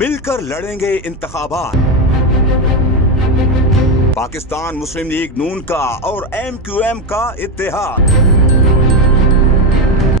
मिलकर लड़ेंगे इंतखाबात। पाकिस्तान मुस्लिम लीग नून का और MQM का इत्तेहाद।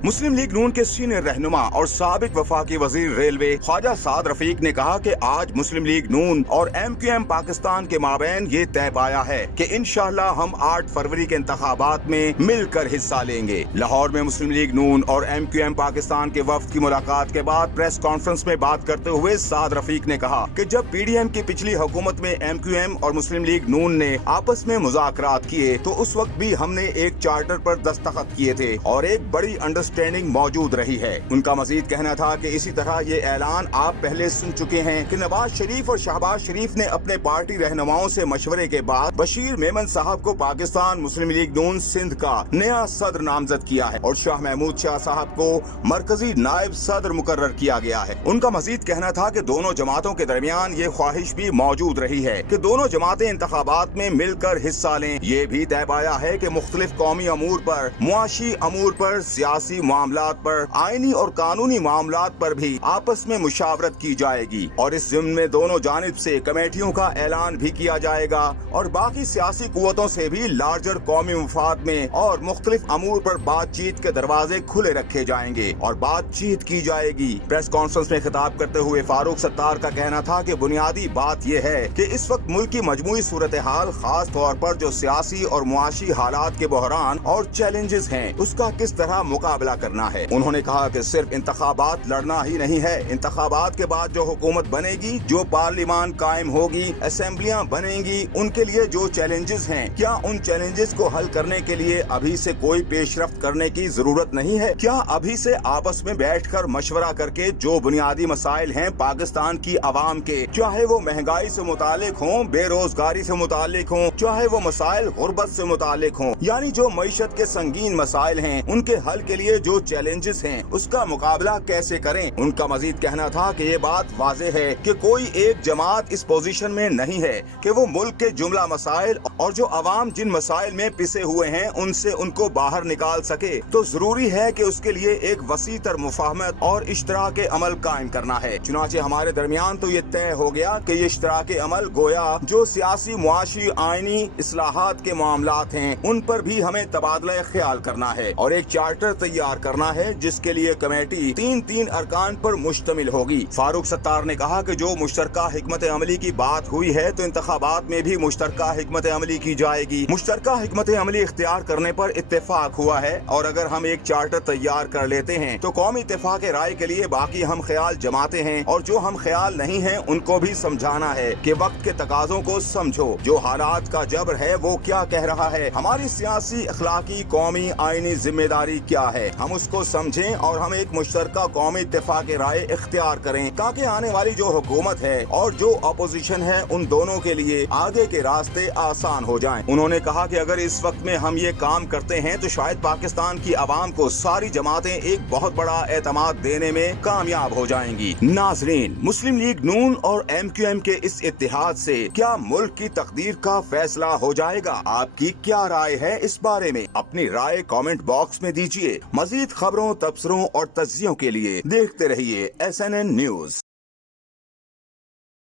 मुस्लिम लीग नून के सीनियर रहनुमा और साबिक वफाकी वजीर रेलवे ख्वाजा साद रफीक ने कहा कि आज मुस्लिम लीग नून और MQM पाकिस्तान के माबैन ये तय पाया है कि इंशाअल्लाह हम 8 फरवरी के इंतखाबात में मिलकर हिस्सा लेंगे। लाहौर में मुस्लिम लीग नून और MQM पाकिस्तान के वफ्द की मुलाकात के बाद प्रेस कॉन्फ्रेंस में बात करते हुए साद रफीक ने कहा कि जब PDM की पिछली हुकूमत में MQM और मुस्लिम लीग नून ने आपस में मुज़ाकरात किए तो उस वक्त भी हमने एक चार्टर पर दस्तखत किए थे और एक बड़ी अंडरस्टैंडिंग मौजूद रही है। उनका मजीद कहना था कि इसी तरह ये ऐलान आप पहले सुन चुके हैं कि नवाज शरीफ और शहबाज शरीफ ने अपने पार्टी रहनुमाओं से मशवरे के बाद बशीर मेमन साहब को पाकिस्तान मुस्लिम लीग नून सिंध का नया सदर नामजद किया है और शाह महमूद शाह साहब को मरकजी नायब सदर मुकर्रर किया गया है। उनका मजीद कहना था कि दोनों जमातों के दरमियान ये ख्वाहिश भी मौजूद रही है कि दोनों जमातें इंतखाबात में मिलकर हिस्सा लें। ये भी तय पाया है कि मुख्तलिफ कौमी अमूर पर, मुआशी अमूर पर, सियासी मामलात पर, आईनी और कानूनी मामलात पर भी आपस में मुशावरत की जाएगी और इस ज़िम्न में दोनों जानिब से कमेटियों का ऐलान भी किया जाएगा और बाकी सियासी कुव्वतों से भी लार्जर कौमी मुफाद में और मुख्तलिफ अमूर पर बातचीत के दरवाजे खुले रखे जाएंगे और बातचीत की जाएगी। प्रेस कॉन्फ्रेंस में खिताब करते हुए फारूक सत्तार का कहना था कि बुनियादी बात यह है कि इस वक्त मुल्क की मजमूई सूरत हाल, खास तौर पर जो सियासी और मुआशी हालात के बहरान और चैलेंजेस हैं, उसका किस तरह मुकाबला करना है। उन्होंने कहा कि सिर्फ इंतखाबात लड़ना ही नहीं है, इंतखाबात के बाद जो हुकूमत बनेगी, जो पार्लिमान कायम होगी, असेंबलियां बनेंगी, उनके लिए जो चैलेंजेस हैं, क्या उन चैलेंजेस को हल करने के लिए अभी से कोई पेशरफ्त करने की जरूरत नहीं है? क्या अभी से आपस में बैठकर मशवरा करके जो बुनियादी मसाइल हैं पाकिस्तान की आवाम के, चाहे वो महंगाई से मुतालिक हों, बेरोजगारी से मुतालिक हों, चाहे वो मसाइल गुर्बत से मुतालिक हों, यानी जो मईशत के संगीन मसाइल हैं, उनके हल के लिए जो चैलेंजेस हैं, उसका मुकाबला कैसे करें? उनका मजीद कहना था कि ये बात वाज़ेह है कि कोई एक जमात इस पोजीशन में नहीं है कि वो मुल्क के जुमला मसाइल और जो अवाम जिन मसाइल में पिसे हुए हैं उनसे उनको बाहर निकाल सके। तो जरूरी है कि उसके लिए एक वसी तर मुफाहमत और इश्तराक अमल कायम करना है। चुनाचे हमारे दरमियान तो ये तय हो गया कि ये इश्तराक अमल गोया जो सियासी, मुआशी, आईनी इस्लाहात के मामलात हैं, उन पर भी हमें तबादला ख्याल करना है और एक चार्टर तैयार करना है जिसके लिए कमेटी 3 अरकान पर मुश्तमिल होगी। फारूक सत्तार ने कहा कि जो मुश्तरका हिकमत अमली की बात हुई है तो इंतखाबात में भी मुश्तरका हिकमत अमली की जाएगी। मुश्तरका हिकमत अमली इख्तियार करने पर इत्तेफाक हुआ है और अगर हम एक चार्टर तैयार कर लेते हैं तो कौमी इत्तेफाक राय के लिए बाकी हम ख्याल जमाते हैं और जो हम ख्याल नहीं है उनको भी समझाना है कि वक्त के तकाजों को समझो, जो हालात का जबर है वो क्या कह रहा है, हमारी सियासी, अखलाकी, कौमी, आईनी जिम्मेदारी क्या है, हम उसको समझें और हम एक मुश्तरका कौमी इत्तेफाक राय इख्तियार करें ताकि आने वाली जो हुकूमत है और जो अपोजिशन है उन दोनों के लिए आगे के रास्ते आसान हो जाएं। उन्होंने कहा कि अगर इस वक्त में हम ये काम करते हैं तो शायद पाकिस्तान की आवाम को सारी जमातें एक बहुत बड़ा एतमाद देने में कामयाब हो जाएंगी। नाजरीन, मुस्लिम लीग नून और MQM के इस इत्तेहाद से क्या मुल्क की तकदीर का फैसला हो जाएगा? आपकी क्या राय है इस बारे में? अपनी राय कमेंट बॉक्स में दीजिए। मजीद खबरों, तबसरों और तज्जियों के लिए देखते रहिए SNN न्यूज।